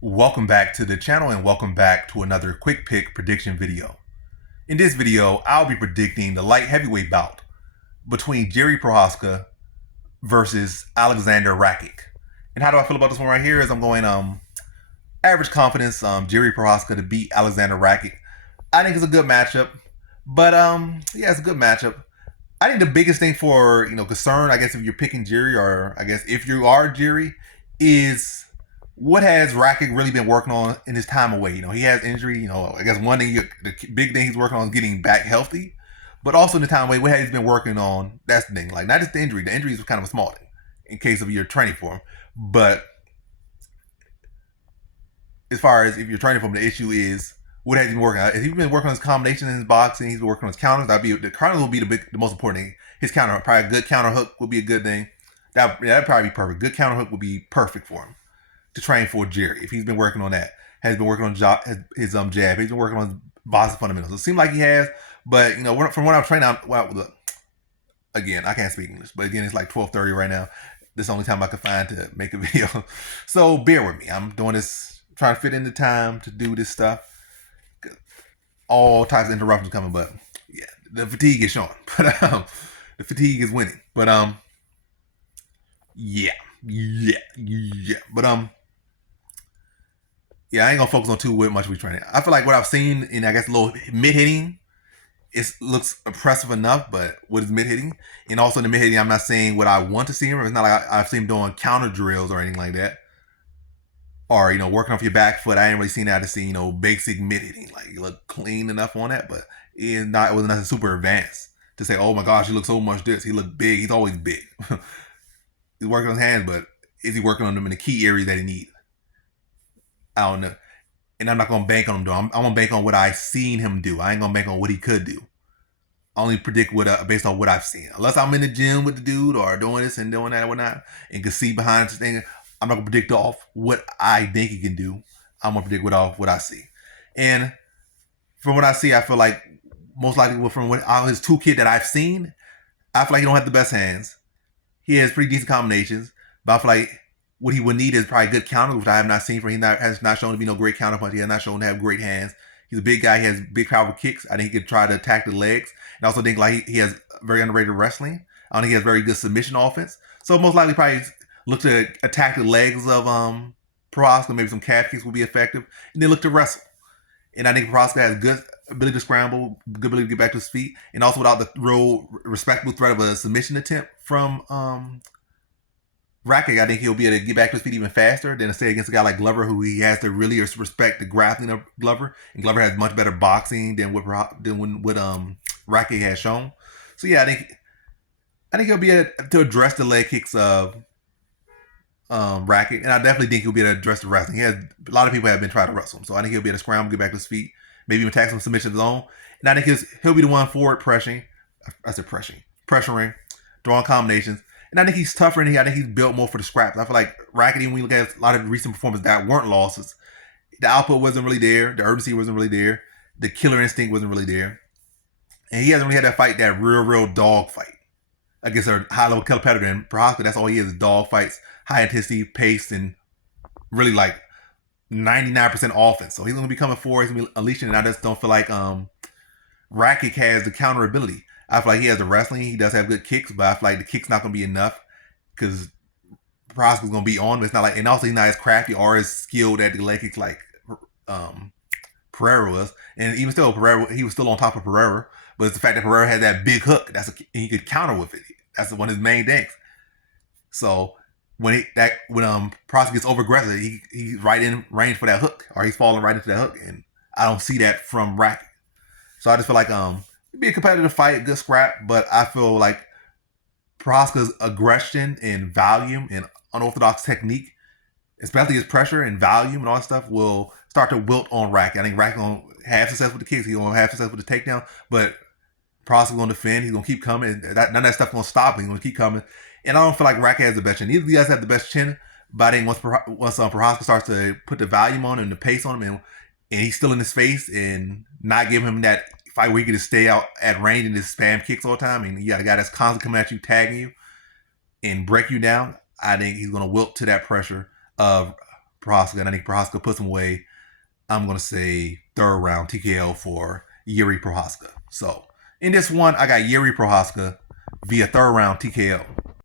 Welcome back to the channel and welcome back to another quick pick prediction video. In this video, I'll be predicting the light heavyweight bout between Jiri Prochazka versus Aleksandar Rakic. And how do I feel about this one right here is I'm going average confidence Jiri Prochazka to beat Aleksandar Rakic. I think it's a good matchup. But yeah, it's a good matchup. I think the biggest thing for concern, I guess if you're picking Jiri, or I guess if you are Jiri, is what has Rakic really been working on in his time away? He has injury. I guess one thing, the big thing he's working on is getting back healthy. But also in the time away, what has he been working on? That's the thing. Like, not just the injury. The injury is kind of a small thing in case of you're training for him. But as far as if you're training for him, the issue is what has he been working on? Has he been working on his combinations in his boxing? He's been working on his counters. The counters will be the most important thing. His counter, probably a good counter hook would be a good thing. That'd probably be perfect. Good counter hook would be perfect for him to train for Jiri if he's been working on that. Has been working on his jab. He's been working on his boxing fundamentals. It seems like he has, but from what I'm training, look, again, I can't speak English, but again, it's like 12:30 right now. This is the only time I could find to make a video, so bear with me. I'm doing this, trying to fit in the time to do this stuff. All types of interruptions coming, but yeah, the fatigue is showing. But the fatigue is winning. But yeah. But yeah, I ain't gonna focus on too much retraining. I feel like what I've seen in, I guess, a little mid hitting, it looks impressive enough. But with his mid hitting, and also in the mid hitting, I'm not saying what I want to see him. It's not like I've seen him doing counter drills or anything like that, or working off your back foot. I ain't really seen that to see basic mid hitting. Like, you look clean enough on that, but it wasn't nothing super advanced to say, oh my gosh, he looks so much this. He looked big. He's always big. He's working on his hands, but is he working on them in the key areas that he needs? I don't know. And I'm not gonna bank on him though. I'm gonna bank on what I've seen him do. I ain't gonna bank on what he could do. I only predict based on what I've seen. Unless I'm in the gym with the dude or doing this and doing that or whatnot, and can see behind this thing, I'm not gonna predict off what I think he can do. I'm gonna predict off what I see. And from what I see, I feel like most likely from his toolkit that I've seen, I feel like he don't have the best hands. He has pretty decent combinations, but I feel like what he would need is probably good counters, which I have not seen from him. He has not shown to be no great counter punch. He has not shown to have great hands. He's a big guy. He has big powerful kicks. I think he could try to attack the legs. And I also think like he has very underrated wrestling. I don't think he has very good submission offense. So most likely probably look to attack the legs of Prochazka. Maybe some calf kicks will be effective. And then look to wrestle. And I think Prochazka has good ability to scramble, good ability to get back to his feet, and also without the real respectable threat of a submission attempt from Rakic, I think he'll be able to get back to his feet even faster than to say against a guy like Glover, who he has to really respect the grappling of Glover. And Glover has much better boxing than what Rakic has shown. So yeah, I think he'll be able to address the leg kicks of Rakic, and I definitely think he'll be able to address the wrestling. He has a lot of people have been trying to wrestle him, so I think he'll be able to scramble, get back to his feet, maybe even attack some submission of his own. And I think he'll be the one forward pressuring, drawing combinations. And I think he's tougher, and I think he's built more for the scraps. I feel like Rakic, when we look at a lot of recent performances that weren't losses, the output wasn't really there, the urgency wasn't really there, the killer instinct wasn't really there, and he hasn't really had that fight, that real dog fight against a high-level competitor. And Prochazka, that's all he is dog fights, high intensity, pace, and really like 99% offense. So he's going to be coming forward, he's going to be unleashing, and I just don't feel like Rakic has the counter ability. I feel like he has the wrestling. He does have good kicks, but I feel like the kicks not going to be enough because Prochazka's going to be on. But it's not like, and also he's not as crafty or as skilled at the leg kicks like Pereira was. And even still, he was still on top of Pereira. But it's the fact that Pereira had that big hook. He could counter with it. That's one of his main things. So when Prochazka gets over aggressive, he's right in range for that hook, or he's falling right into that hook, and I don't see that from Rakic. So I just feel like it'd be a competitive fight, good scrap, but I feel like Prochazka's aggression and volume and unorthodox technique, especially his pressure and volume and all that stuff, will start to wilt on Rakic. I think Rakic gonna have success with the kicks. He's gonna have success with the takedown, but Prochazka's gonna defend. He's gonna keep coming. None of that stuff gonna stop him. He's gonna keep coming. And I don't feel like Rakic has the best chin. Neither of these guys have the best chin, but I think once Prochazka starts to put the volume on him and the pace on him, and he's still in his face and not giving him that fight where he can just stay out at range and just spam kicks all the time, and you got a guy that's constantly coming at you, tagging you, and break you down, I think he's going to wilt to that pressure of Prochazka, and I think Prochazka puts him away. I'm going to say third round TKO for Jiri Prochazka. So in this one, I got Jiri Prochazka via third round TKO.